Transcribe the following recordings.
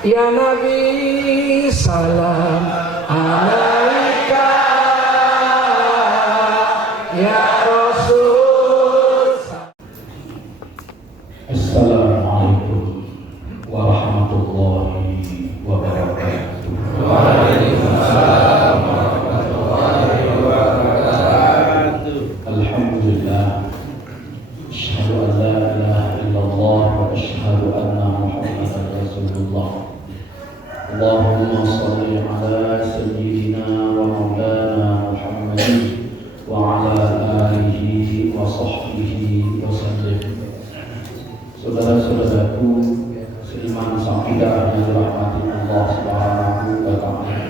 Ya Nabi salam alaika, ya Rasul. Assalamualaikum warahmatullahi wabarakatuh. Waalaikumsalam warahmatullahi wabarakatuh. Alhamdulillah. Asyhadu an la ilaha illallah wa asyhadu anna Muhammadan Rasulullah. Allahumma shalli ala sayyidina wa maulana Muhammadin wa ala alihi wa sahbihi wa sallim. Saudara-saudaraku seiman seakidah yang dirahmati Allah Subhanahu wa taala.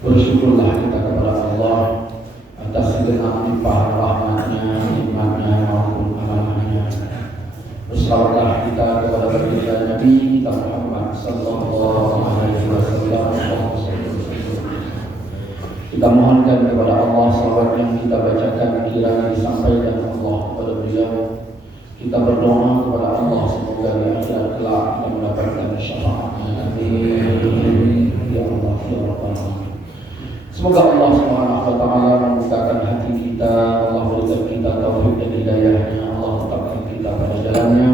Bersyukurlah kita kepada Allah atas segenap limpah rahmatnya, nikmatnya maupun amanahnya. Bersalawatlah kita kepada baginda Nabi kita Muhammad sallallahu alaihi wasallam. Kita mohonkan kepada Allah salawat yang kita bacakan kiranya disampaikan Allah kepada beliau. Kita berdoa kepada Allah semoga di akhirat kelak kita mendapatkan syafaatnya. Amin. Ya Allah, ya Rabbal alamin. Semoga Allah Subhanahu wa taala membukakan hati kita, Allah berikan kita taufik dan hidayahnya, Allah tetapkan kita pada jalannya.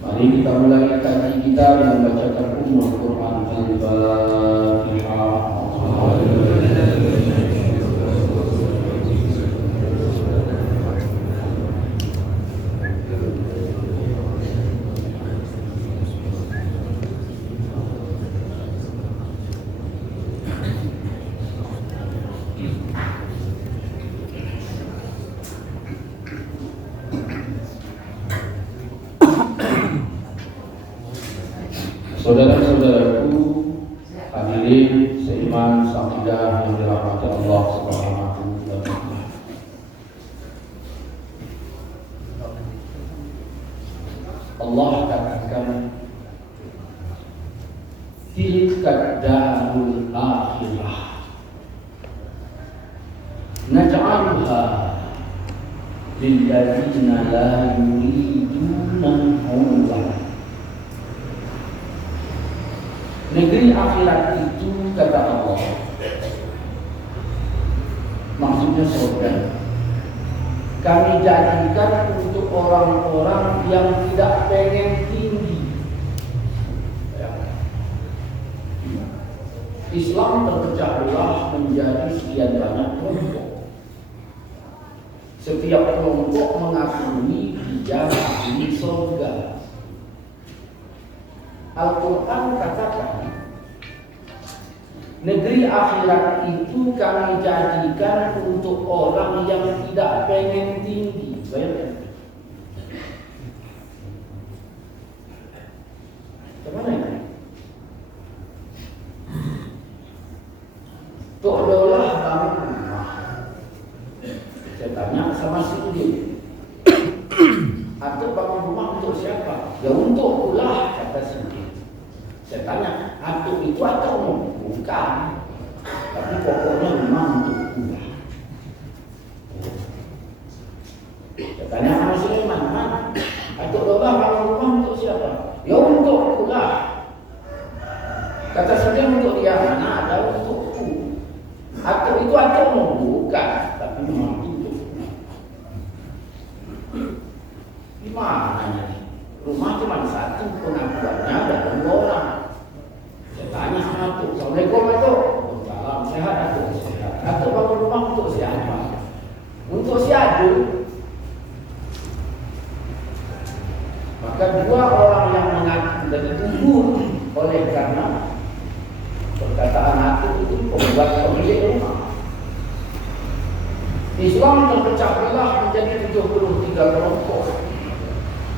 Mari kita mulai kaji kita dengan bacakan Ummul Quran Al-Fatihah. Saudara-saudaraku hadirin seiman seakidah yang dirahmati Allah Subhanahu wa taala. Allah katakan tilka darul akhirah naj'alha lil ladzina la yuriduna 'uluwan. Negeri akhirat itu kata Allah, maksudnya surga, kami jadikan untuk orang-orang yang tidak pengen tinggi. Islam terpecah belah menjadi sekian banyak kelompok. Setiap kelompok mengakui dia ahli surga. Al-Quran katakan negeri akhirat itu kami jadikan untuk orang yang tidak pengen tinggi. Bayangkan. Bagaimana ini? Tok dolah bangun rumah. Saya tanya sama si Udin, atau bangun rumah untuk siapa? Ya untuk ulah, kata si Udin. Saya tanya, atuk itu atau bukan? Tapi pokoknya memang untuk ulah. Saya tanya sama Sulaiman, atuk dolah bangun rumah untuk siapa? Ya untuk ulah. Kata Sulaiman untuk dia, mana ada untukku. Atuk itu atau bukan? Tapi memang untuk ulah. Gimana ini? Rumah cuma satu, pengakuannya ada 2 orang. Saya tanya sama Atuk, Assalamualaikum Atuk. Salam, sehat Atuk? Sehat. Atuk bangun rumah untuk siapa? Untuk si Adul. Maka 2 orang yang mengaku dan dituduh oleh karena perkataan Atuk itu membuat pemilik rumah. Islam terpecah belah menjadi 73 kelompok.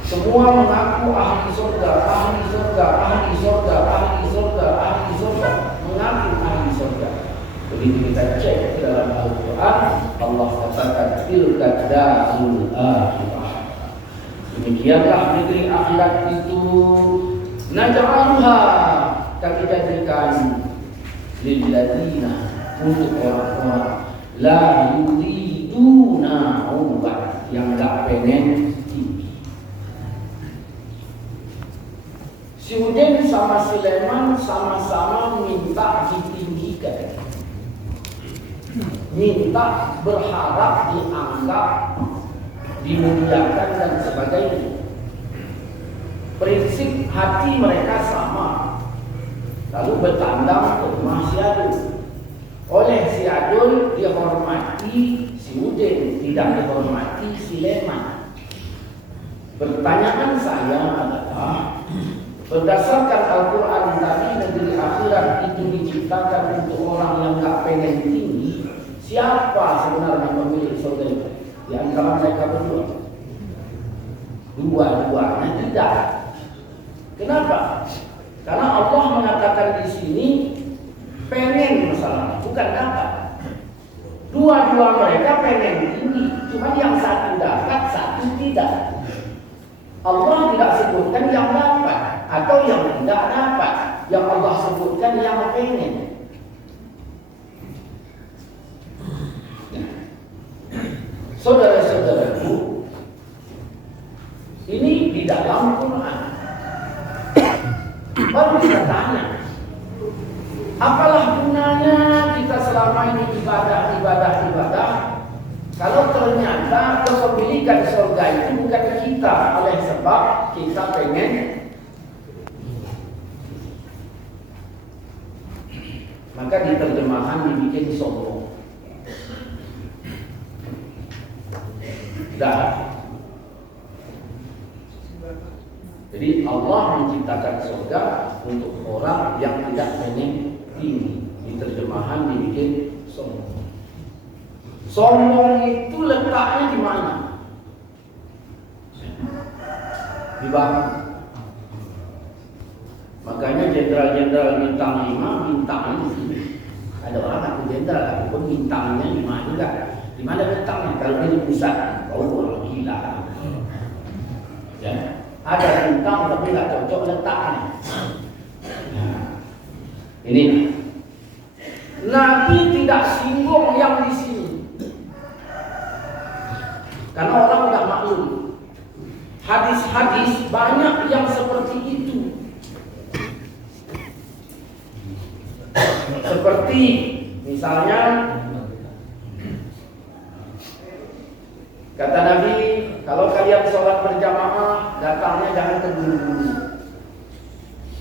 Semua mengaku ahli surga, ahli surga, ahli surga, ahli surga, ahli surga, mengaku ahli surga. Begitu kita cek dalam Al-Quran, Allah katakan tilka darul akhirah. Demikianlah negeri akhirat itu. Naj'alha, kami jadikan lil ladzina, untuk orang-orang la yuriduna 'uluwan, yang enggak pengen tinggi. Si Udin sama si Leman sama-sama minta ditinggikan, minta berharap diangkat, dimuliakan dan sebagainya. Prinsip hati mereka sama. Lalu bertandang ke rumah si Adul. Oleh si Adul dihormati si Udin, tidak dihormati si Leman. Pertanyaan saya adalah, berdasarkan Al-Quran tadi, negeri akhirat itu diciptakan untuk orang yang gak pengen tinggi. Siapa sebenarnya pemilik surga itu? Di antara mereka berdua? Dua-duanya tidak. Kenapa? Karena Allah mengatakan di sini pengen masalah, bukan dapat. Dua-dua mereka pengen tinggi, cuma yang satu dapat, satu tidak. Allah tidak sebutkan yang dapat atau yang tidak dapat. Yang Allah sebutkan yang pengen. Saudara-saudaraku, ini di dalam Quran. Baru kita tanya, apalah gunanya kita selama ini ibadah kalau ternyata kepemilikan surga itu bukan kita, oleh sebab kita pengen. Maka di terjemahan dibikin sombong. Dah. Jadi Allah menciptakan surga untuk orang yang tidak pengen tinggi. Di terjemahan dibikin sombong. Sombong itu letaknya di mana? Di bawah. Makanya jenderal-jenderal bintang 5 bintangnya di sini. Ada orang aku jenderal, aku pun bintangnya 5 juga. Di mana bintangnya? Kalau dia di pusat, orang gila. Ya. Ada bintang tapi nggak cocok letaknya. Nah, ini Nabi tidak singgung yang di sini, karena orang tidak maklum. Hadis-hadis banyak yang seperti itu. Seperti misalnya kata Nabi, kalau kalian sholat berjamaah, datangnya jangan terburu-buru.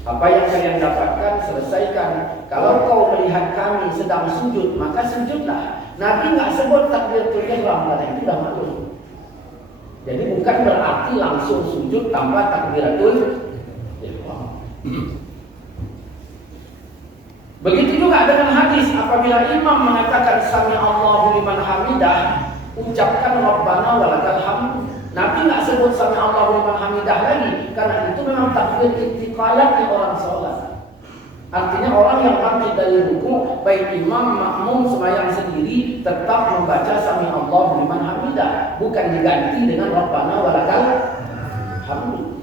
Apa yang kalian dapatkan, selesaikan. Kalau kau melihat kami sedang sujud, maka sujudlah. Nabi nggak sebut takbiratul ihram, karena itu sudah maklum. Jadi bukan berarti langsung sujud tanpa takbiratul ihram. Begitu juga dengan hadis, apabila imam mengatakan sami Allahu liman hamidah, ucapkan Rabbana walakal hamd. Nabi nggak sebut sami Allahu liman hamidah lagi, karena itu memang takbir intiqalatnya orang sholat. Artinya orang yang bangkit dari ruku, baik imam makmum sembahyang sendiri, tetap membaca sami Allahu liman hamidah, bukan diganti dengan Rabbana walakal hamd.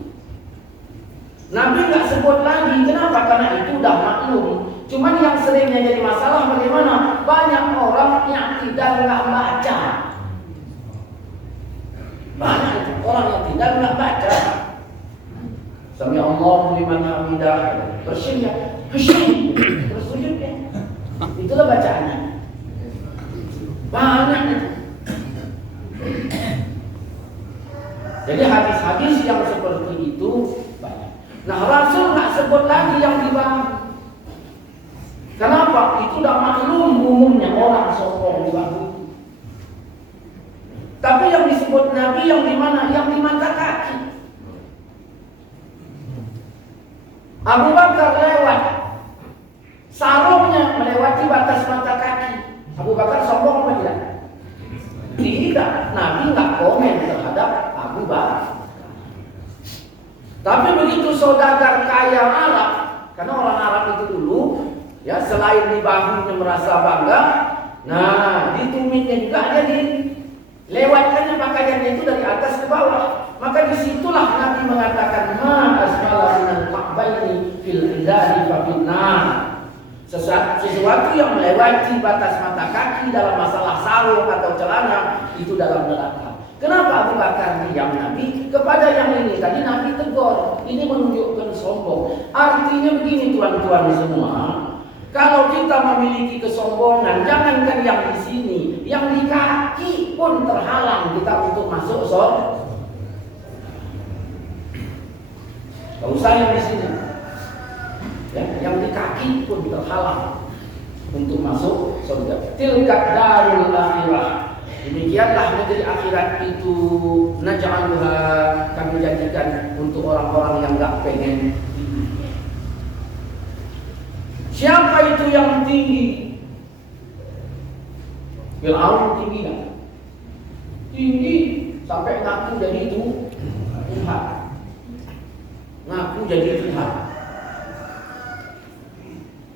Nabi nggak sebut lagi, kenapa? Karena itu udah maklum. Cuman yang seringnya jadi masalah bagaimana? Banyak orang yang tidak baca. Banyak orang yang tidak baca. Sami Allahu liman hamidah, bersyukur, terus sujud ya. Itulah bacaannya. Banyak itu. Jadi hadis-hadis yang seperti itu banyak. Nah, Rasul nggak sebut lagi yang di bawah. Kenapa? Itu udah maklum umumnya orang sombong di bawah. Tapi yang disebut Nabi yang di mana? Yang di mata kaki. Abu Bakar lewat, sarungnya melewati batas mata kaki. Abu Bakar sombong apa tidak? Tidak. Nabi nggak komen terhadap Abu Bakar. Tapi begitu saudagar kaya Arab, karena orang Arab itu dulu, ya selain di bahunya merasa bangga, nah di tumitnya juga ada di lewatkannya pakaiannya itu dari atas ke bawah. Maka disitulah Nabi mengatakan ma asfala minal ka'baini fil izari fa finnar. Sesuatu yang melewati batas mata kaki dalam masalah sarung atau celana itu dalam neraka. Kenapa Abu Bakar diam Nabi? Kepada yang ini tadi Nabi tegur. Ini menunjukkan sombong. Artinya begini tuan-tuan semua. Kalau kita memiliki kesombongan, jangankan yang di sini, yang di kaki pun terhalang kita untuk masuk surga. Gak usah yang di sini, ya, yang di kaki pun terhalang untuk masuk surga. Tilka darul akhirah. Demikianlah negeri akhirat itu, naj'aluha, kami jadikan untuk orang-orang yang gak pengen. Siapa itu yang tinggi? Fir'aun tinggi kan? Tinggi sampai ngaku jadi itu Tuhan. Ngaku jadi Tuhan.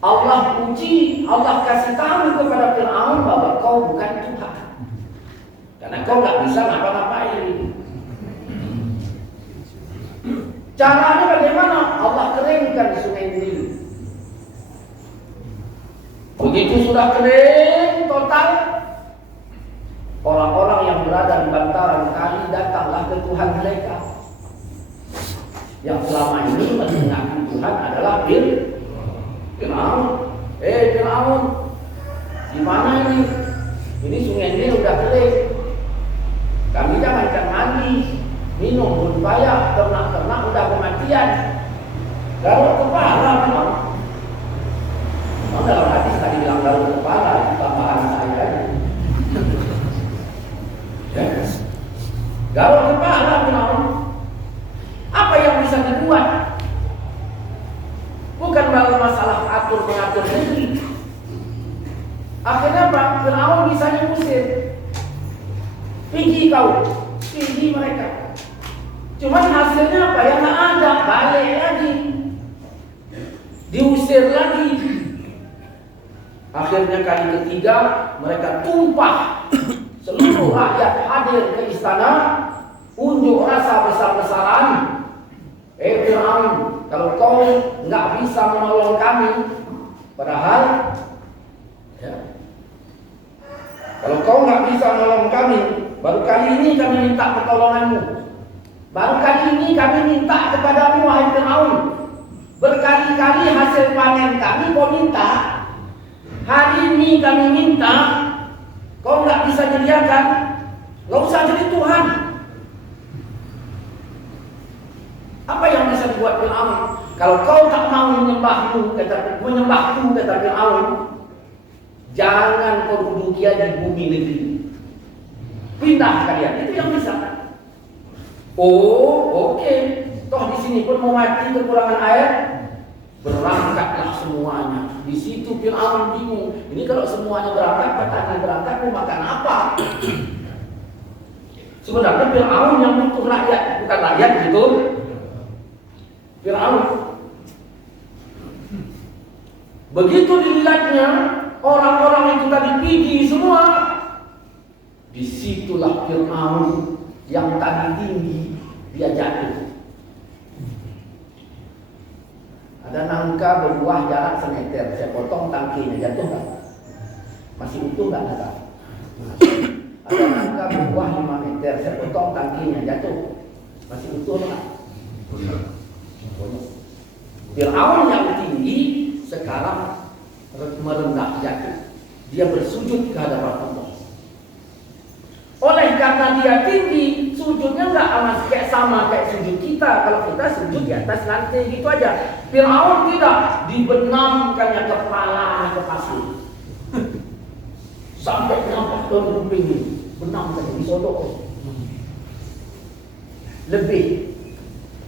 Allah puji, Allah kasih tahu kepada Fir'aun bahwa kau bukan Tuhan. Karena kau gak bisa ngapa-ngapain. Caranya bagaimana? Allah keringkan sungai Nil. Begitu sudah kering total, orang-orang yang berada di bantaran kali datanglah ke Tuhan mereka. Yang selama ini mengaku Tuhan adalah Fir'aun. Fir'aun, di mana ini? Ini sungai Nil udah kering. Kami jangankan mandi, minum pun payah, ternak-ternak udah kematian. Garuk kepala memang. Dalam hadis tadi bilang garuk kepala, tambahan saya aja. Garuk kepala memang. Apa yang bisa dibuat? Bukan masalah mengatur negeri. Akhirnya Pak Fir'aun bisa diusir. Pergi kau, pergi mereka. Cuman hasilnya apa? Yang nggak ada, balik lagi, diusir lagi. Akhirnya kali ketiga mereka tumpah, seluruh rakyat hadir ke istana, unjuk rasa besar-besaran. Fir'aun, kalau kau nggak bisa menolong kami, padahal ya, kalau kau nggak bisa menolong kami, baru kali ini kami minta pertolonganmu. Baru kali ini kami minta kepadamu, wahai Fir'aun. Berkali-kali hasil panen kami kau minta. Hari ini kami minta, kau nggak bisa nyediakan, nggak usah jadi Tuhan. Apa yang bisa dibuat Fir'aun? Kalau kau tak mau menyembahku, kata Fir'aun, jangan kau duduki di bumi negeri. Pindah kalian, itu yang bisa. Oh, oke. Toh di sini pun mau mati kekurangan air, berangkatlah semuanya. Di situ Fir'aun bingung. Ini kalau semuanya berangkat, petani berangkat, mau makan apa? Sebenarnya Fir'aun yang butuh rakyat, bukan rakyat gitu. Fir'aun. Begitu dilihatnya orang-orang itu tadi pergi semua, disitulah Fir'aun yang tadi tinggi dia jatuh. Ada nangka berbuah jarak semeter, saya potong tangkinya, jatuh nggak? Masih utuh nggak nangka? Ada nangka berbuah 5 meter, saya potong tangkinya, jatuh, masih utuh nggak? Fir'aun yang tinggi sekarang merendah jatuh. Dia bersujud ke hadapan Allah. Oleh karena dia tinggi, sujudnya nggak sama kayak sujud kita. Kalau kita sujud di atas lantai gitu aja. Fir'aun tidak, dibenamkannya kepala ke pasir. Sampai nampak ke kuping ini, benamkan disodok. Lebih.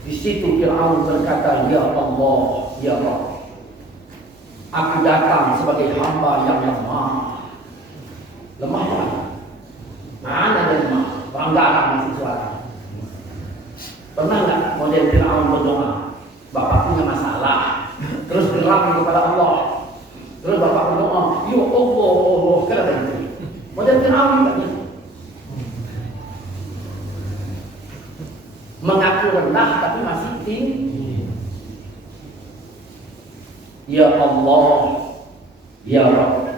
Di situ Fir'aun berkata, ya Allah, ya Allah, aku datang sebagai hamba yang lemah. Lemah mana? Mana dia lemah? Pelanggaran masih suara. Pernah nggak model Fir'aun berdoa? Bapak punya masalah, terus berlari kepada Allah, terus bapak berdoa, ya Allah, kenapa ini? Model Fir'aun juga. Mengaku rendah tapi masih tinggi. Ya Allah, ya Rabb,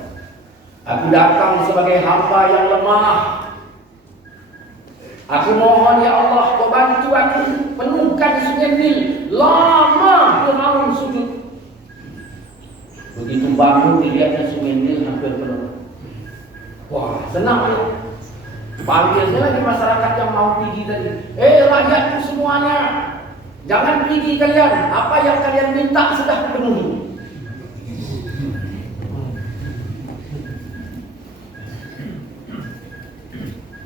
aku datang sebagai hamba yang lemah. Aku mohon ya Allah, kau bantu aku penuhkan sungai Nil. Lama Fir'aun sujud. Begitu bangun dilihatnya sungai Nil hampir penuh. Wah, senang ya. Panggilnya lagi masyarakat yang mau pergi tadi. Rakyatku semuanya, jangan pergi kalian. Apa yang kalian minta sudah dipenuhi.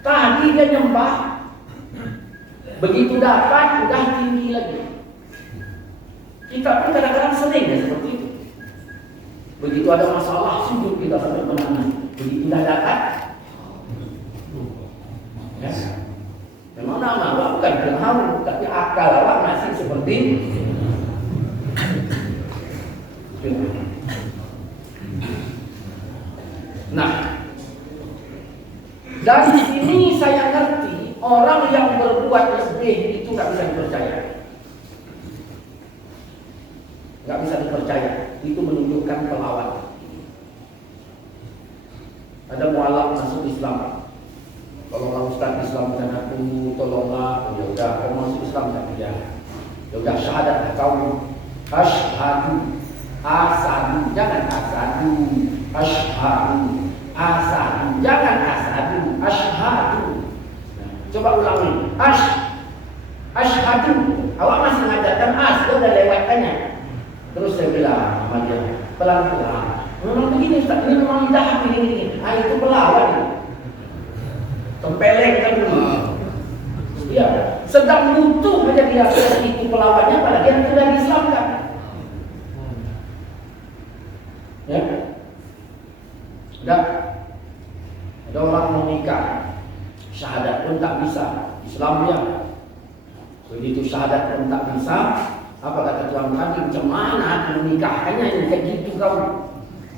Tadi dia nyembah, begitu dapat udah tinggi lagi. Kita pun kadang-kadang sering ya seperti itu. Begitu ada masalah sujud kita sampai menangis. Begitu dah dapat, ya. Memang nama awak bukan Fir'aun, tapi akal awak masih seperti Fir'aun. Nah, dari sini saya ngerti orang yang berbuat lebih itu nggak bisa dipercaya. Nggak bisa dipercaya. Itu menunjukkan pelawan. Ada mualaf masuk Islam. Tolonglah Ustaz Islam dan aku, tolonglah. Ya udah, kau masuk Islam tak dia. Ya udah syahadat kau. Asyhadu, asadu, jangan asadu. Asyhadu, asadu, jangan asadu. Asyhadu. Coba ulangi. Asyhadu. Awak masih mengajarkan dia udah lewat tanya. Terus saya bilang sama dia, pelan-pelan. Memang begini Ustaz, ini memang dah begini. Itu pelawan. Tempeleng kan dulu. Iya, sedang butuh aja dia itu pelawannya, apalagi yang sudah diislamkan. Ya, ada orang mau nikah, syahadat pun tak bisa, Islam ya. Begitu syahadat pun tak bisa, apa kata Tuhan tadi? Macam mana aku menikahkannya ini kayak gitu kau?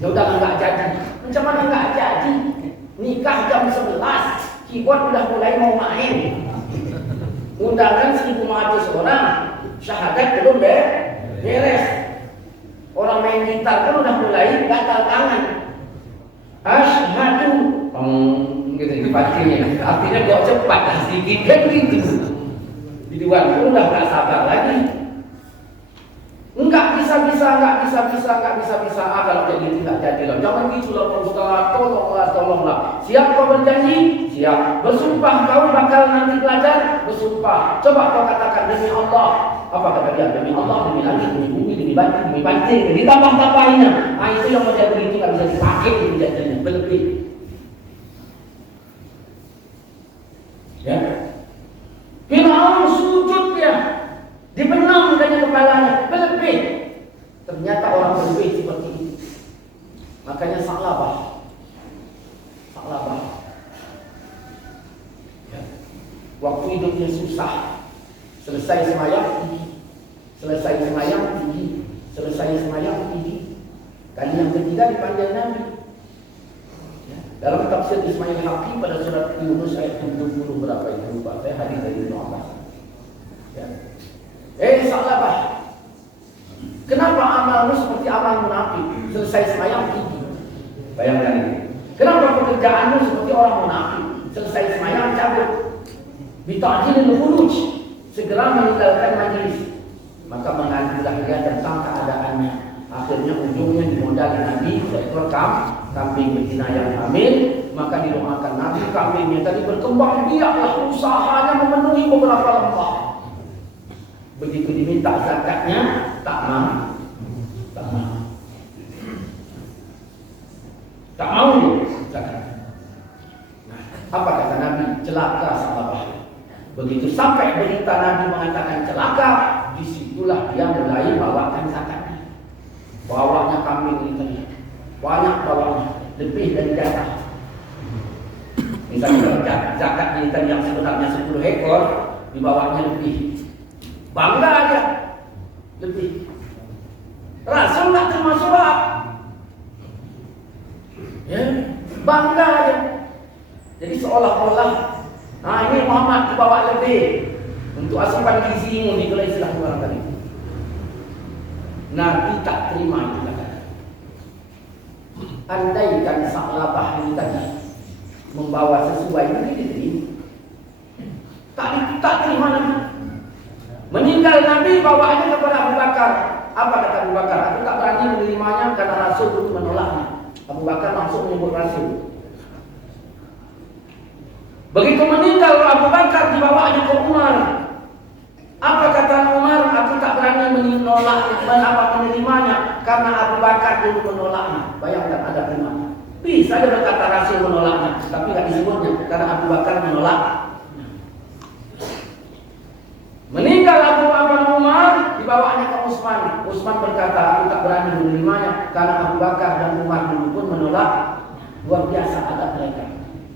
Ya udah enggak jadi. Macam mana enggak jadi? Nikah jam 11. Keyboard udah mulai mau main. Undangan 1.500 orang, syahadat belum beres. Orang main gitar kan udah mulai gatal tangan. Asyhadu, gitu dipancingnya. Artinya kok cepat lah sedikit kan gitu. Di luar pun udah nggak sabar lagi. Enggak bisa. Kalau jadi tidak jadi lah. Jangan gitulah Pak Ustaz, tolonglah. Siap kau berjanji? Siap. Bersumpah kau bakal nanti belajar? Bersumpah. Coba kau katakan demi Allah. Apa kata dia? Demi Allah, demi langit, demi bumi, demi batu, demi pancing. Ditambah-tambahinnya. Itu yang macam begitu nggak bisa dipakai itu janjinya. Berlebih. Ya. Fir'aun sujud dia. Dibenam kepalanya. Berlebih. Ternyata orang berlebih seperti itu. Makanya Sa'labah. Ya. Waktu hidupnya susah. Selesai semayang tinggi. Kali yang ketiga dipanggil Nabi. Ya. Dalam tafsir Ismail Haqqi pada surat Yunus ayat 70 berapa itu lupa. Saya hadis dari Ibnu Abbas. Ya. Sa'labah. Kenapa amalmu seperti amal munafik? Selesai semayang tinggi. Bayangkan ini. Kenapa pekerjaanmu seperti orang munafik? Selesai semayang cabut. Bita'jilil khuruj. Segera meninggalkan majlis. Maka mengadulah dia tentang keadaannya. Akhirnya ujungnya dimodali Nabi seekor kambing betina yang hamil. Maka didoakan Nabi, kambingnya tadi berkembang biaklah, usahanya memenuhi beberapa lembah. Begitu diminta zakatnya, tak mau. Tak mau zakat. Nah, apa kata Nabi? Celaka Sa'labah. Begitu sampai berita Nabi mengatakan celaka, disitulah dia mulai bawakan zakatnya. Bawanya kambing ini tadi, banyak bawanya, lebih dari jatah. Misalnya zakat ini tadi yang sebenarnya 10 ekor, dibawanya lebih. Bangga aja, lebih. Rasul tak terima suap. Ya, bangga aja. Jadi seolah-olah, ini Muhammad dibawa lebih untuk asupan gizimu di kalau istilah orang tadi. Nabi tak terima itu kata. Andaikan Sa'labah ini tadi membawa sesuai mungkin diterima. Tak terima Nabi. Meninggal Nabi, bawaannya kepada Abu Bakar. Apa kata Abu Bakar? Aku tak berani menerimanya karena Rasul itu menolaknya. Abu Bakar langsung menyebut Rasul. Begitu meninggal Abu Bakar, dibawanya ke Umar. Apa kata Umar? Aku tak berani menerimanya karena Abu Bakar dulu menolaknya. Bayangkan ada firman. Bisa dia berkata Rasul menolaknya, tapi tidak disebutnya karena Abu Bakar menolak. Meninggal Abu Umar, dibawanya ke Utsman. Utsman berkata, aku tak berani menerimanya karena Abu Bakar dan Umar dulu pun menolak. Luar biasa adab mereka.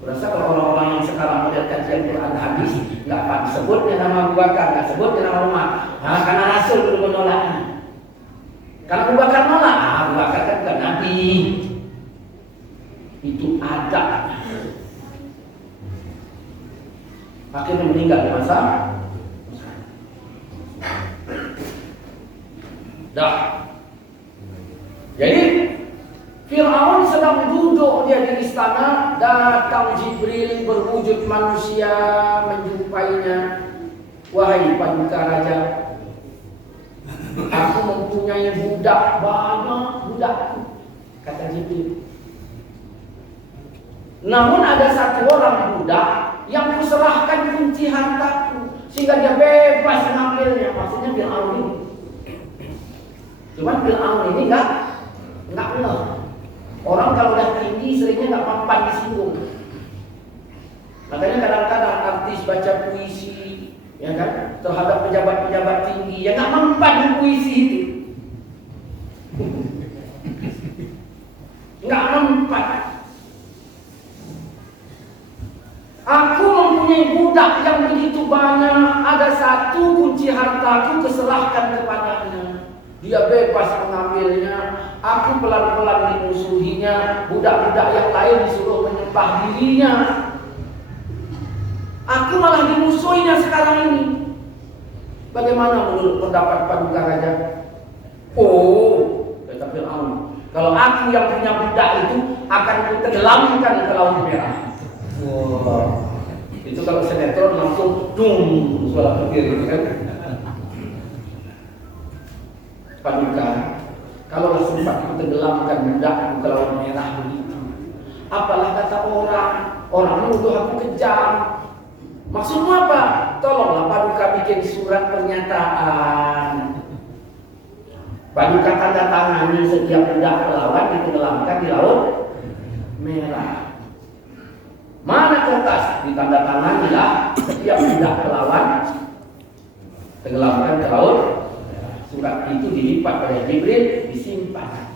Berasa kalau orang-orang yang sekarang model kajian Quran hadis nggak apa disebutnya nama Abu Bakar, nggak sebutnya nama Umar. Nah, karena Rasul dulu menolaknya. Karena Abu Bakar nolak, Abu Bakar kan bukan Nabi. Itu adab. Akhirnya meninggal di masa. Dah. Jadi Fir'aun sedang duduk dia di istana, datang Jibril berwujud manusia menjumpainya. Wahai paduka raja, aku mempunyai budak, banyak budakku, kata Jibril. Namun ada satu orang budak yang kuserahkan kunci hartaku sehingga dia bebas mengambilnya. Maksudnya Fir'aun ini. Cuman Fir'aun ini enggak benar. Orang kalau udah tinggi seringnya nggak mempan disinggung. Makanya kadang-kadang artis baca puisi, ya kan, terhadap pejabat-pejabat tinggi yang nggak mempan di puisi itu, nggak mempan. Aku mempunyai budak yang begitu banyak, ada satu kunci hartaku keserahkan kepadanya. Dia bebas mengambilnya. Aku pelan-pelan dimusuhinya. Budak-budak yang lain disuruh menyembah dirinya. Aku malah dimusuhinya sekarang ini. Bagaimana menurut pendapat paduka raja? Oh, kata Fir'aun, kalau aku yang punya budak itu akan kutenggelamkan ke Laut Merah. Wow. Itu kalau sinetron langsung dung suara petir gitu kan. Paduka, kalau sempat tenggelamkan budakku ke Laut Merah begitu, apalah kata orang menuduh aku kejam. Maksudmu apa? Tolonglah paduka bikin surat pernyataan. Paduka tanda tangani setiap budak pelawan ditenggelamkan di Laut Merah. Mana kertas? Ditanda tangani setiap budak pelawan tenggelamkan ke Laut. Surat itu dilipat oleh Jibril, disimpan.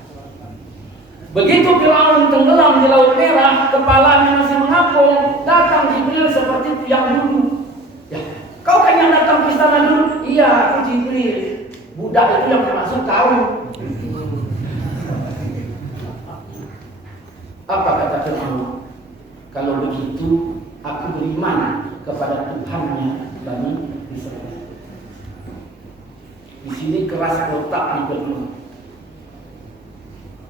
Begitu Fir'aun tenggelam di Laut Merah, kepalanya masih mengapung, datang Jibril seperti yang dulu. Ya, kau kan yang datang ke istana dulu? Iya, aku Jibril. Budak itu yang termasuk kau. Apa kata Fir'aun? Kalau begitu, aku beriman kepada Tuhannya Bani Israel. Di sini keras otak dipenuhi.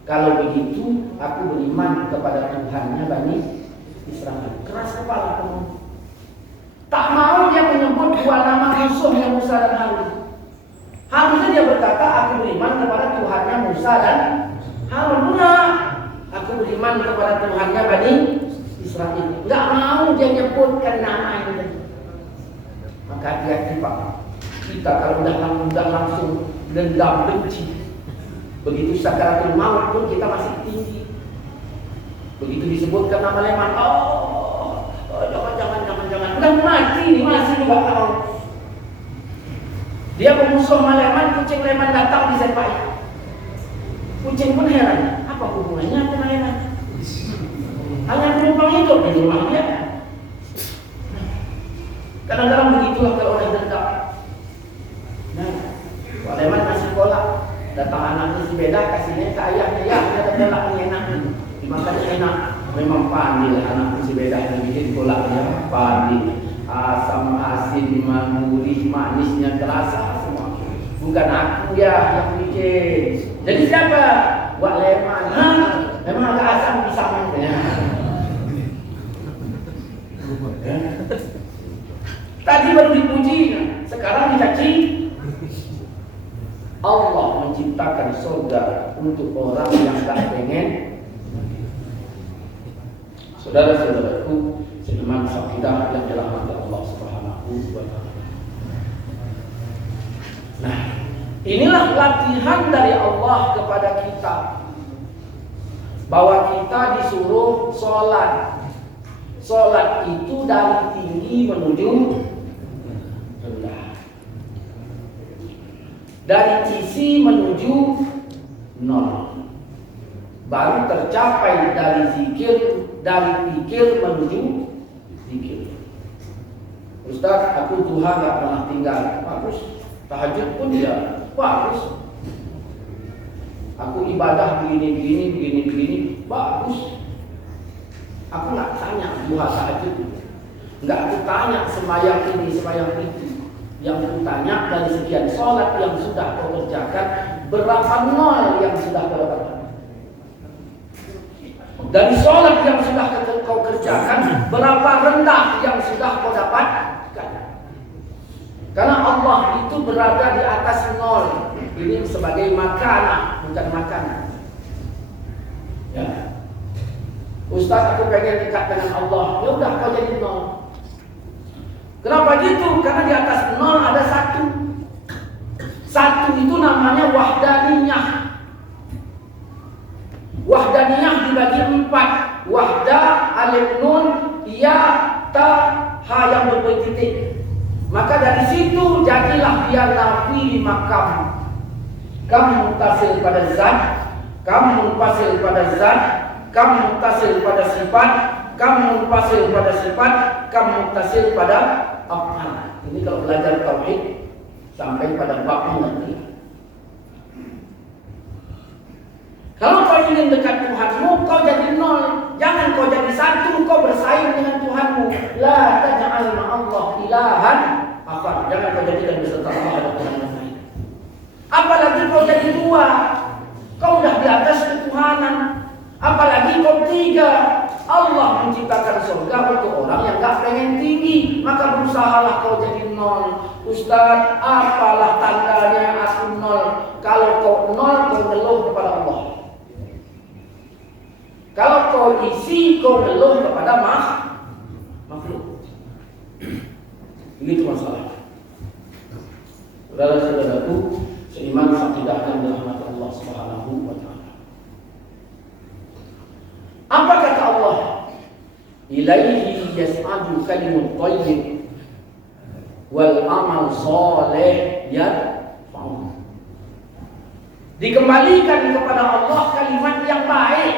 Kalau begitu, aku beriman kepada Tuhannya Bani Israel. Keras kepala kamu. Tak mau dia menyebut dua nama musuh yang Musa dan Harun. Harusnya dia berkata, aku beriman kepada Tuhannya Musa dan Harun. Benar. Aku beriman kepada Tuhannya Bani Israel. Enggak mau dia nyebutkan nama ini. Maka dia tiba. Kita kalau udah langsung dendam benci, begitu sakaratul maut pun kita masih tinggi. Begitu disebutkan nama Leman, jangan, udah mati nih, masih juga tahu. Dia pemusuh Leman, kucing Leman datang disepai. Kucing pun heran, apa hubungannya dengan Leman? Hanya penumpang hidup di rumah dia. Kadang-kadang begitulah kalau udah dendam. Pak Leman kasih kolak, datang anaknya si beda kasihnya ke ayahnya, ya ada kolak ini enak, dimakannya enak. Memang pandai lah anak si beda yang bikin kolaknya, pandai. Asam, asin, gurih, manisnya terasa semua. Bukan aku ya yang bikin. Jadi siapa? Wak Leman. Memang agak asam pisangnya. Tadi baru dipuji, sekarang dicaci. Allah menciptakan surga untuk orang yang tak pengen. Saudara-saudaraku, seiman sakidah yang dirahmati Allah Subhanahu wa Ta'ala. Nah, inilah latihan dari Allah kepada kita, bahwa kita disuruh sholat. Sholat itu dari tinggi menuju rendah, dari isi menuju nol, baru tercapai dari zikir, dari pikir menuju zikir. Ustaz, aku Tuhan gak pernah tinggal. Bagus. Tahajud pun ya bagus. Aku ibadah begini. Bagus. Aku nggak tanya duha tahajud, nggak aku tanya sembahyang ini, sembahyang itu. Yang aku tanya, dari sekian sholat yang sudah kau kerjakan, berapa nol yang sudah kau dapatkan? Dari sholat yang sudah kau kerjakan, berapa rendah yang sudah kau dapatkan? Karena Allah itu berada di atas nol. Ini sebagai makanan, bukan makanan. Ya. Ustaz, aku pengen dekat dengan Allah. Ya udah, kau jadi nol. Kenapa gitu? Karena di atas nol ada satu. Satu itu namanya wahdaniyah. Wahdaniyah dibagi 4. Wahda, alif, nun, ya, ta, ha yang bertitik. Maka dari situ jadilah dia nafi di makam. Kamu mutasil pada zat, kamu munfasil pada zat, kamu mutasil pada sifat, kamu munfasil pada sifat, kamu mutasil pada af'al. Ini kalau belajar tauhid sampai pada bab nanti. Kalau kau ingin dekat Tuhanmu, kau jadi nol. Jangan kau jadi satu, kau bersaing dengan Tuhanmu. La taj'al ma'allah ilahan akhar. Jangan kau jadikan beserta Allah ada Tuhan yang lain. Apalagi kau jadi 2, kau udah di atas ketuhanan. Apalagi kau 3, Allah menciptakan surga untuk orang yang gak pengen tinggi. Maka berusahalah kau jadi nol. Ustaz, apalah tandanya aku nol? Kalau kau nol, kau ngeluh kepada Allah. Kalau kau isi, kau ngeluh kepada makhluk. Begitu masalah. Saudara-saudaraku, seiman sakidah dan dirahmati Allah Subhanahu wa Ta'ala. Apa kata Allah? Ilaihi yas'adu kalimut thayyib wal amal shalih yarfa'u. Dikembalikan kepada Allah kalimat yang baik.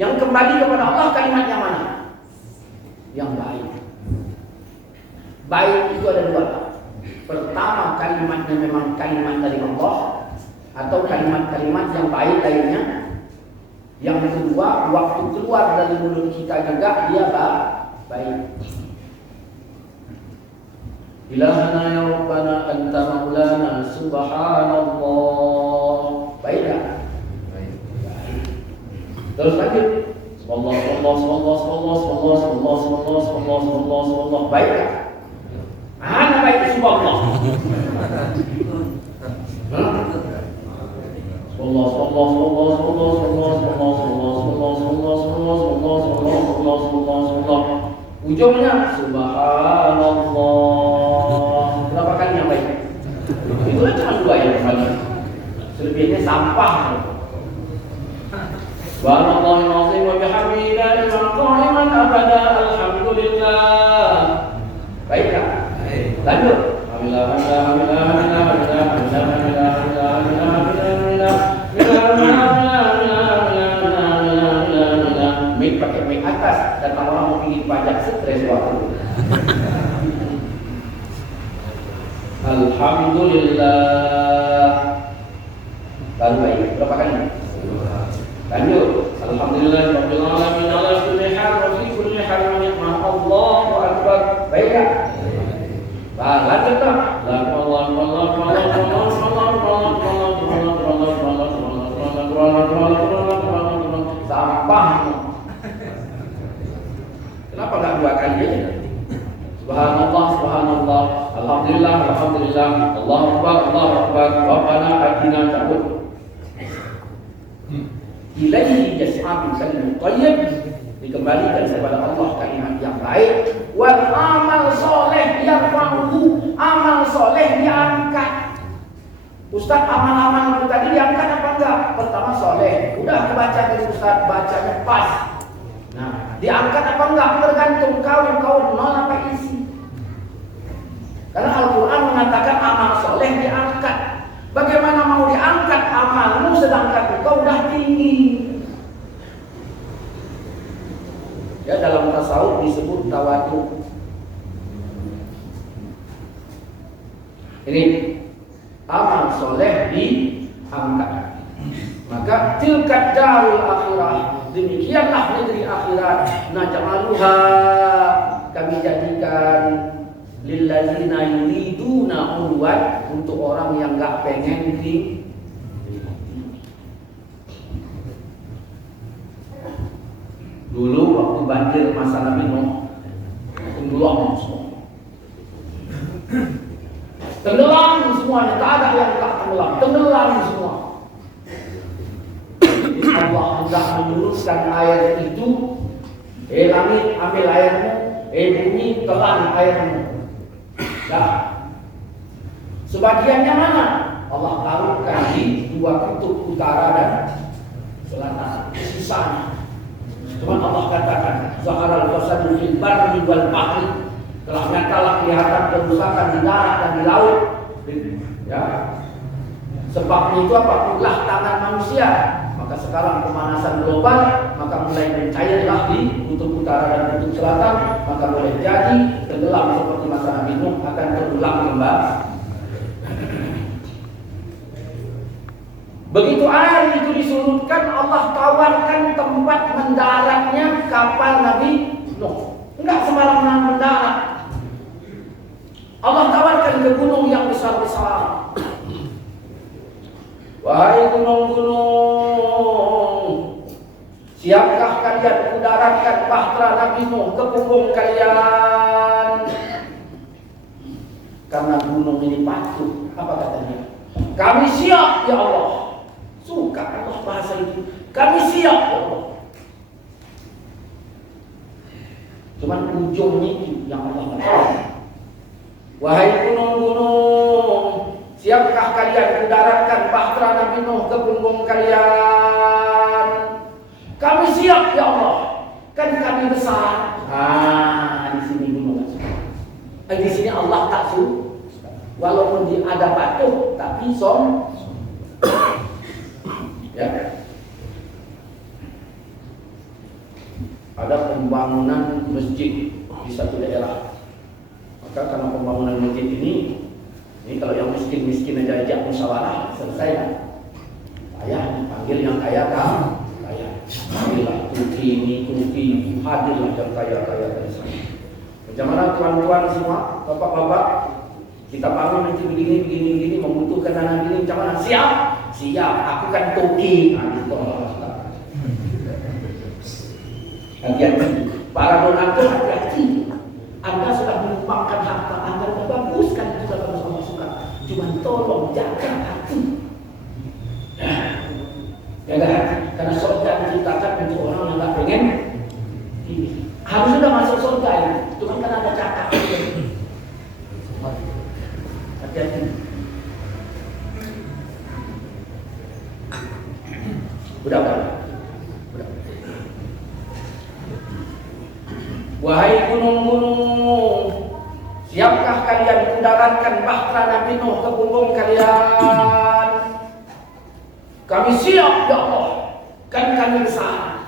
Yang kembali kepada Allah kalimat yang mana? Yang baik. Baik itu ada 2. Pertama, kalimatnya memang kalimat dari Allah, atau kalimat-kalimat yang baik lainnya. Yang kedua, waktu keluar dari mulut kita juga dia baik. Ilahana ya Rabbana anta maulana subhanallah. Baik tak? Baik. Terus lanjut. Subhanallah. Baik tak? Mana baik subhanallah? Ujungnya subhanallah. Berapa kali yang baik? Itu kan cuma 2 yang kali. Selebihnya sampah. Subhanallahil azim wa bihamdihi da'iman qa'iman abada alhamdulillah. Baik tak? Lanjut. Mik pakai mik atas dan orang mau pilih pajak stres waktu. Alhamdulillah. Baru baik. Berapa kali? Lanjut. Alhamdulillah rabbil alamin ala kulli hal wa fi kulli hal wa ni'ma Allahu akbar. Baik tak? Lanjut tak? Sampah. Kenapa enggak 2 kali aja? alhamdulillah, Allahu Akbar, Allahu Akbar, Rabbana atina cabut. Ilaihi yas'abul kalimut thayyib, dikembalikan kepada Allah kalimat yang baik, wal amal soleh yang mampu, amal soleh diangkat. Ustaz, amal-amal itu tadi diangkat apa enggak? Pertama soleh, udah kebaca dari Ustaz, bacanya pas. Nah, diangkat apa enggak? Tergantung kau nol apa isi. Karena Al-Quran mengatakan amal soleh diangkat. Bagaimana mau diangkat amalmu sedangkan engkau udah tinggi? Ya, dalam tasawuf disebut tawadu. Ini amal soleh diangkat. Maka tilka darul akhirah, demikianlah negeri akhirat. Naj'aluha, kami jadikan lilladzina yuriduna ulwan, untuk orang yang enggak pengen di dulu waktu banjir masa Nabi Nuh, tenggelam semua. Tenggelam semuanya, tak ada yang tak tenggelam semua. Allah hendak menurunkan air itu, langit ambil airmu, bumi telan airmu. Nah, sebagiannya mana? Allah taruhkan di dua kutub utara dan selatan. Sisanya, cuma Allah katakan, Zaharal fasadu fil barri wal bahri, telah nyatalah kelihatan kerusakan di darat dan di laut. Ya, sebabnya itu apa? Ulah tangan manusia. Maka sekarang pemanasan global, maka mulai mencairlah di kutub utara dan kutub selatan, maka boleh jadi tenggelam seperti masa Nabi Nuh akan terulang kembali. Begitu air itu disurutkan, Allah tawarkan tempat mendaratnya kapal Nabi Nuh. Enggak sembarangan mendarat. Allah tawarkan ke gunung yang besar-besar. Wahai gunung-gunung, siapkah kalian kudaratkan bahtera Nabi Nuh ke punggung kalian? Karena gunung ini patuh. Apa katanya? Kami siap ya Allah. Suka Allah bahasa itu. Kami siap ya Allah. Cuman ujungnya itu yang Allah katakan. Wahai gunung-gunung, siapkah kalian kudaratkan bahtera Nabi Nuh ke punggung kalian? Kami siap ya Allah. Kan kami besar. Di sini gunung. Di sini Allah tak suruh. Walaupun ada batu, tapi ya. Ada pembangunan masjid di satu daerah. Maka karena pembangunan masjid ini kalau yang miskin-miskin aja ajak musyawarah, selesai kan? Ayah panggil yang kaya kan? Kaya. Panggillah tuki, hadirlah yang kaya-kaya dari sana. Macam mana tuan-tuan semua, bapak-bapak, kita bangun nanti begini, membutuhkan dana begini, macam mana? Siap? Siap, aku kan tuki. Hati-hati, para donatur hati-hati. Anda sudah menumpangkan harta Anda, baguskan itu kalau Allah suka. Cuma tolong jaga hati. Jaga hati, karena surga diciptakan untuk orang yang tak pengen ini. Harus sudah masuk surga ini, cuma karena ada cakap. Hati-hati. Udah. Wahai gunung-gunung, siapkah kalian kudaratkan bahtera Nabi Nuh ke punggung kalian? Kami siap ya Allah. Kan kami besar.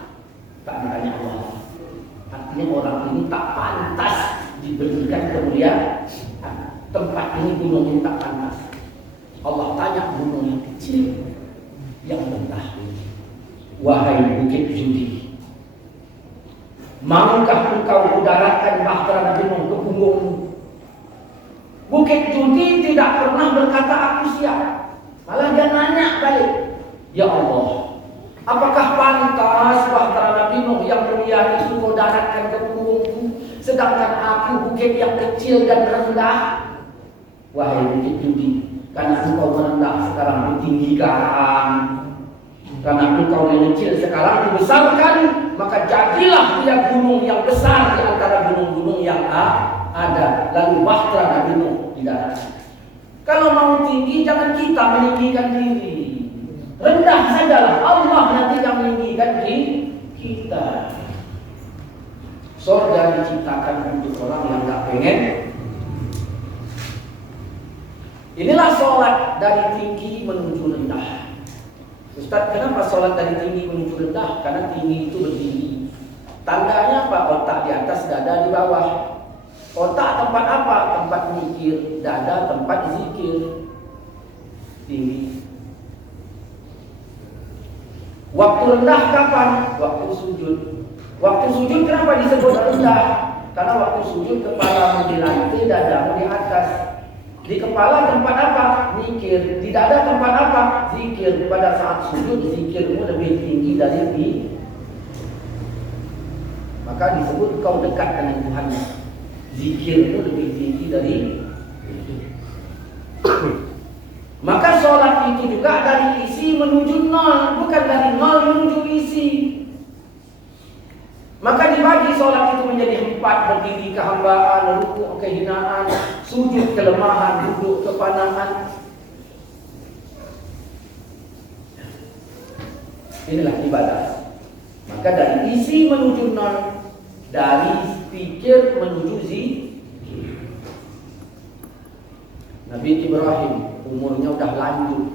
Tak tanya Allah. Artinya orang ini tak pantas diberikan kemuliaan. Tempat ini gunung ini tak pantas. Allah tanya gunung yang kecil, yang rendah. Wahai bukit judi, maukah engkau kudaratkan bahtera Nabi Nuh ke punggungmu? Bukit judi tidak pernah berkata aku siap. Malah dia nanya balik, ya Allah, apakah pantas bahtera Nabi Nuh yang mulia itu kau daratkan ke punggungku, sedangkan aku bukit yang kecil dan rendah? Wahai Bukit Duri, karena engkau merendah sekarang ditinggikan, karena engkau yang kecil sekarang dibesarkan, maka jadilah dia gunung yang besar di antara gunung-gunung yang ada. Lalu bahtera Nabi Nuh di darat. Kalau mau tinggi, jangan kita meninggikan diri. Rendah sajalah, Allah nanti yang meninggikan kita. Surga diciptakan untuk orang yang tak pengen. Inilah sholat dari tinggi menuju rendah. Ustaz, kenapa sholat dari tinggi menuju rendah? Karena tinggi itu berdiri. Tandanya apa? Otak di atas, dada di bawah. Otak tempat apa? Tempat mikir. Dada tempat zikir. Tinggi. Waktu rendah kapan? Waktu sujud. Waktu sujud kenapa disebut rendah? Karena waktu sujud kepala di lantai, dada di atas. Di kepala tempat apa? Mikir. Di dada tempat apa? Zikir. Pada saat sujud zikirmu lebih tinggi dari ini. Maka disebut kau dekat dengan Tuhan. Zikirmu lebih tinggi dari itu. Maka sholat itu juga dari isi menuju nol, bukan dari nol menuju isi. Maka dibagi sholat itu menjadi 4: berdiri kehambaan, rukuk kehinaan, sujud kelemahan, duduk kepanangan. Inilah ibadah. Maka dari isi menuju nol, dari pikir menuju zikir. Nabi Ibrahim umurnya udah lanjut,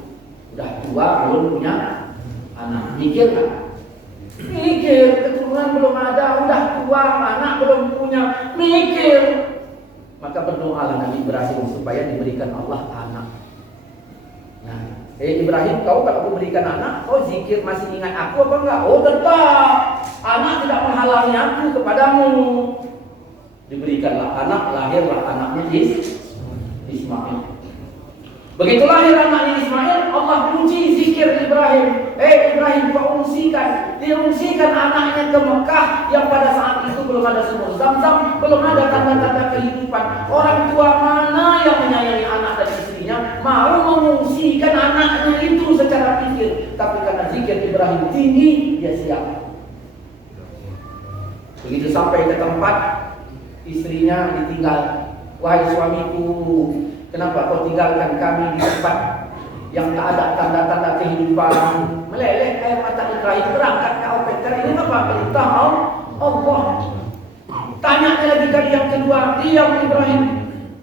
udah tua, belum punya anak. Mikir kan? Mikir, keturunan belum ada, udah tua, anak belum punya, mikir. Maka berdoalah Nabi Ibrahim supaya diberikan Allah anak. Nah, Ibrahim, kau kalau aku berikan anak, kau zikir masih ingat aku apa enggak? Oh tetap, anak tidak menghalangi aku kepadamu. Diberikanlah anak, lahirlah anaknya Ismail. Begitu lahir anaknya Ismail, Allah puji zikir Ibrahim. Ibrahim, kau diungsikan anaknya ke Mekah yang pada saat itu belum ada sumur Zam-Zam, belum ada tanda-tanda kehidupan. Orang tua mana yang menyayangi anak dan istrinya mau mengungsikan anaknya itu secara pikir, tapi karena zikir Ibrahim tinggi, dia siap. Begitu sampai ke tempat, istrinya ditinggal. Wahai suamiku, kenapa kau tinggalkan kami di tempat yang tak ada tanda-tanda kehidupan? Meleleh air mata Ibrahim, berangkat ke Openter. Ini apa? Perintah Allah. Tanya lagi kali yang kedua, diam Ibrahim.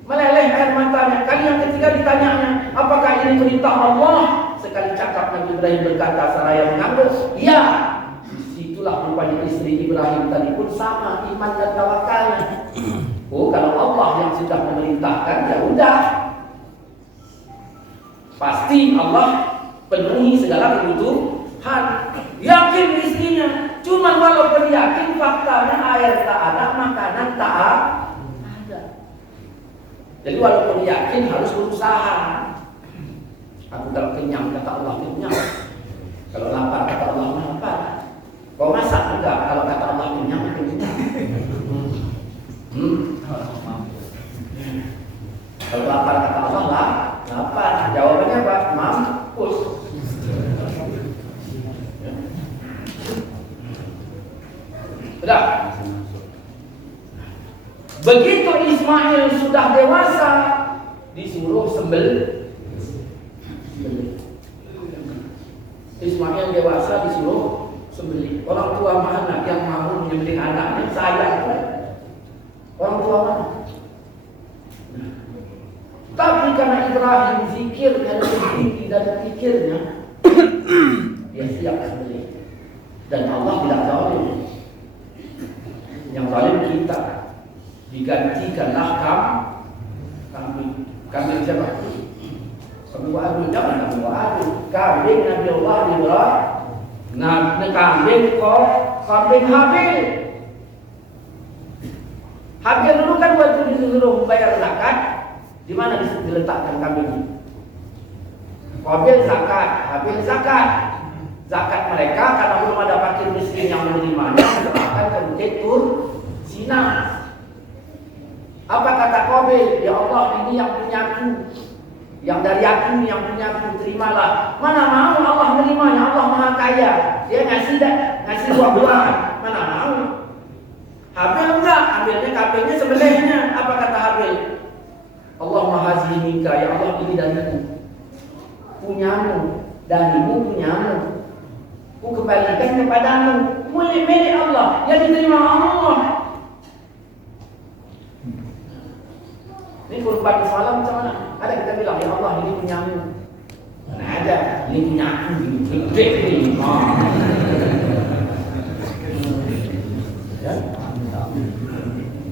Meleleh air matanya. Kali yang ketiga ditanyanya, apakah ini perintah Allah? Sekali cakap Nabi Ibrahim berkata, seraya mengangguk, ya. Disitulah rupanya istri Ibrahim tadi pun sama iman dan tawakalnya. Oh, kalau Allah yang sudah memerintahkan, ya udah. Pasti Allah penuhi segala kebutuhan. Yakin istrinya. Cuma walaupun yakin, faktanya air tak ada, makanan tak ada. Jadi walaupun yakin harus berusaha. Aku kalau kenyang kata Allah kenyang. Kalau lapar kata Allah lapar. Kau masak enggak? Kalau kata Allah kenyang kenyang. Kalau lapar kata Allah lapar. Jawabannya apa? Mampus. Sudah. Begitu Ismail sudah dewasa, disuruh sembelih. Ismail dewasa disuruh sembelih. Orang tua mana yang mau menyembelih anaknya? Saya. Orang tua mana? Tapi karena Ibrahim zikirnya lebih tinggi dari pikirnya, dia siap sembelih. Dan Allah tidak zalim. Yang zalim kita. Digantikanlah kambing. Kambing siapa? Kambing Wa'adu. Jangan kambing Wa'adu. Kambing Nabi Allah Ibrahim. Kambing kok? Kambing Habil. Habil dulu kan waktu disuruh bayar zakat. Di mana diletakkan kambing? Qabil zakat, Habil zakat. Zakat mereka karena belum ada fakir miskin yang menerimanya, diserahkan ke Bukit Tur Sina. Apa kata Qabil? Ya Allah, ini yang punyaku, yang dari aku, yang punyaku, terimalah. Mana mau Allah menerimanya? Allah Maha Kaya, dia ngasih buah-buahan. Mana mau? Habil enggak, Habilnya kabelnya sebelahnya. Apa kata Habil? Allah Maha Zihnika, ya Allah, ini dariku, punyamu, darimu, punyamu, ku kembalikan kepadamu, milik Allah, yang diterima Allah. Ini kurban semalam macam mana? Ada kita bilang, ya Allah, ini punyamu. Mana ada, ini punyaku, gede ini. Ya.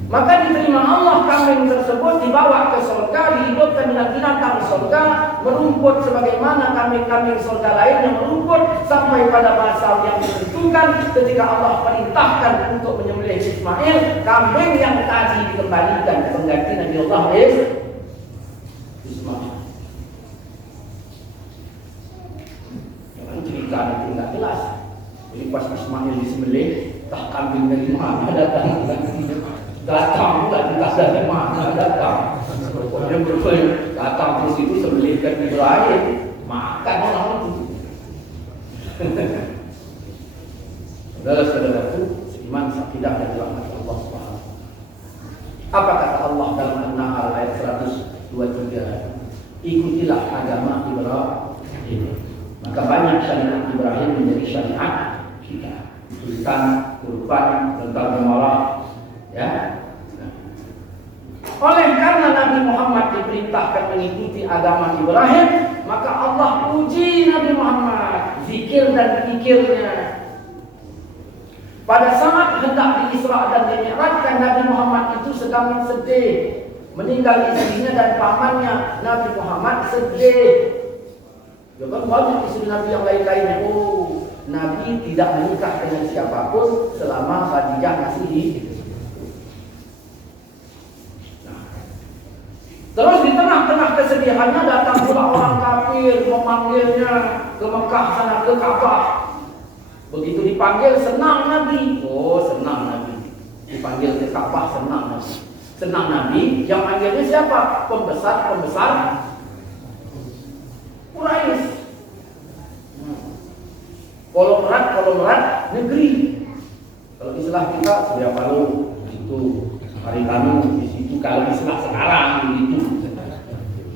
Maka diterima Allah kambing tersebut, dibawa ke surga, dihidupkan dengan binatang surga, merumput sebagaimana kambing-kambing surga lain yang merumput sampai pada masa yang ditentukan ketika Allah perintahkan untuk menyembelih Ismail, kambing yang tadi dikembalikan pengganti Nabi Allah Ismail. Jangan cerita itu tidak jelas. Jadi pas Ismail disembelih, tak kambing dari mana datang pula entah dari mana datang. Dia berfirman datang terus itu sembelihkan Ibrahim, makan orang itu. Saudara-saudaraku, seiman sakidah dan rahmat Allah Subhanahu. Apa kata Allah dalam An-Nahl ayat 123? Ikutilah agama Ibrahim. Maka banyak syariat Ibrahim menjadi syariat kita. Tulisan, kurban, tentang memarah, ya. Oleh karena Nabi Muhammad diperintahkan mengikuti agama Ibrahim, maka Allah puji Nabi Muhammad, zikir dan pikirnya. Pada saat hendak diisra dan dimi'rajkan, Nabi Muhammad itu sedang sedih, meninggal istrinya dan pamannya. Nabi Muhammad sedih. Ya kan banyak istri Nabi yang lain-lainnya. Oh, Nabi tidak menikah dengan siapapun selama Khadijah masih hidup. Terus di tengah-tengah kesedihannya datang pula orang kafir memanggilnya ke Mekah sana, ke Ka'bah. Begitu dipanggil senang Nabi. Oh, senang Nabi. Dipanggil ke Ka'bah senang Nabi. Senang Nabi, yang panggilnya siapa? Pembesar-pembesar Quraisy. Kolomerat negeri. Kalau istilah kita Surya Paloh itu, Haritanu di situ. Kalau istilah sekarang begitu.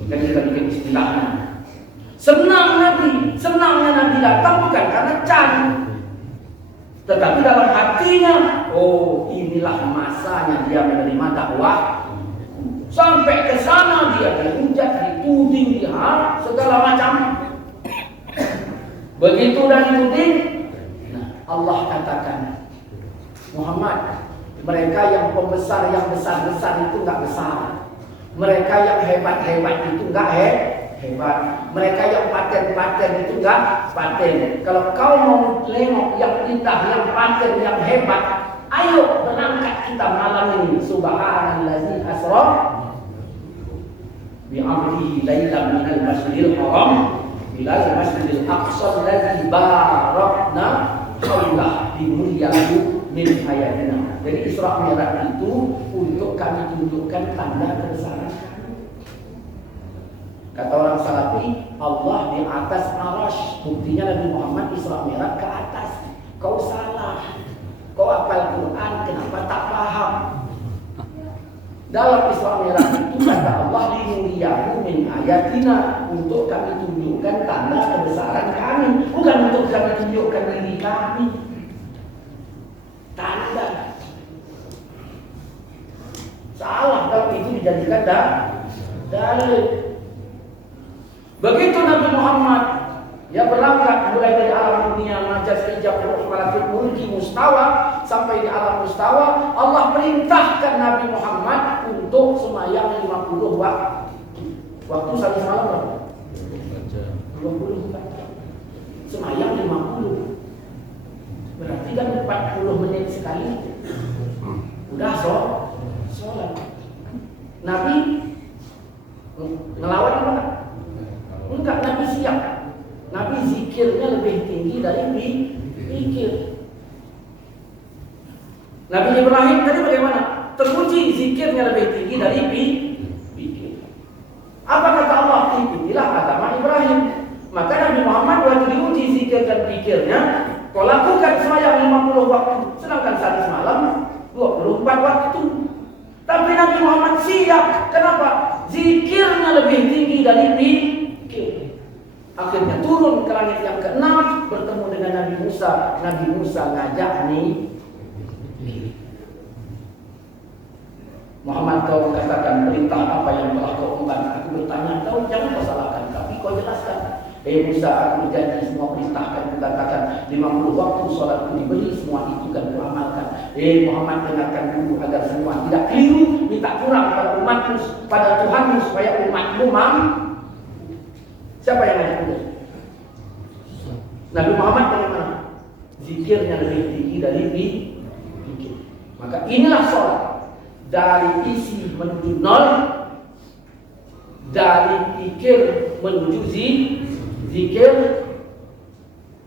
Kan kita bikin istilahnya. Senang Nabi, senangnya Nabi datang bukan karena can, tetapi dalam hatinya, oh inilah masanya dia menerima dakwah. Sampai ke sana dia dihujat, dituding, diharap segala macam. Begitu dan dituding, nah Allah katakan, Muhammad, mereka yang pembesar, yang besar-besar itu enggak besar. Mereka yang hebat-hebat itu enggak hebat. Mereka yang paten-paten itu enggak paten. Kalau kau mau nengok yang indah, yang paten, yang hebat, ayo berangkat kita malam ini. Subhanallazi asra bi'amrihi lailan minal masjidil haram ilal masjidil aqsa allazi barakna haulah dimulyahu min ayatina. Jadi Isra Mi'raj itu untuk kami tunjukkan tanda kebesaran kami. Kata orang Salafi, Allah di atas arasy. Buktinya Nabi Muhammad Isra Mi'raj ke atas. Kau salah. Kau hafal Quran, kenapa tak paham? Dalam Isra Mi'raj itu kata Allah linuriyahu min ayatina, untuk kami tunjukkan tanda kebesaran kami, bukan untuk kami tunjukkan diri kami. Tanda. Salah kalau itu dijadikan dalil. Begitu Nabi Muhammad ya berangkat mulai dari alam dunia majas ijab ruh malakut mulki mustawa sampai di alam mustawa, Allah perintahkan Nabi Muhammad untuk semayang 50 waktu satu malam berapa? 24 jam. Semayang 50. Berarti kan 40 menit sekali. Udah sholat. Nabi ngelawan apa? Enggak, Nabi siap. Nabi zikirnya lebih tinggi dari pikir. Nabi Ibrahim tadi bagaimana? teruji zikirnya lebih tinggi dari pikir. Apa kata Allah? Inilah agama Ibrahim. Maka Nabi Muhammad waktu diuji zikir dan pikirnya, kau lakukan sembahyang 50 waktu, sedangkan sehari semalam 24 waktu. Tapi Nabi Muhammad siap. Kenapa? Zikirnya lebih tinggi dari pikir. Akhirnya turun ke langit yang ke-6, bertemu dengan Nabi Musa. Nabi Musa ngajak nih, Muhammad, kau katakan perintah apa yang telah kau emban. Aku bertanya, kau jangan kau salahkan, tapi kau jelaskan. Musa, aku berjanji semua perintahkan, katakan 50 waktu sholatku diberi, semua itu kan kuamalkan. Muhammad, dengarkan dulu agar semua tidak keliru, minta kurang pada umatmu, pada Tuhanmu, supaya umatmu Siapa yang ngajak dia? Nabi Muhammad bagaimana? Zikirnya lebih tinggi dari pikir. Maka inilah sholat. Dari isi menuju nol, dari pikir menuju zikir,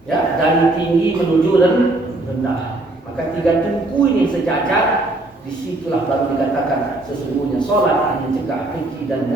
ya, dari tinggi menuju rendah. Maka tiga tungku ini sejajar. Disitulah baru dikatakan sesungguhnya sholat mencegah keji dan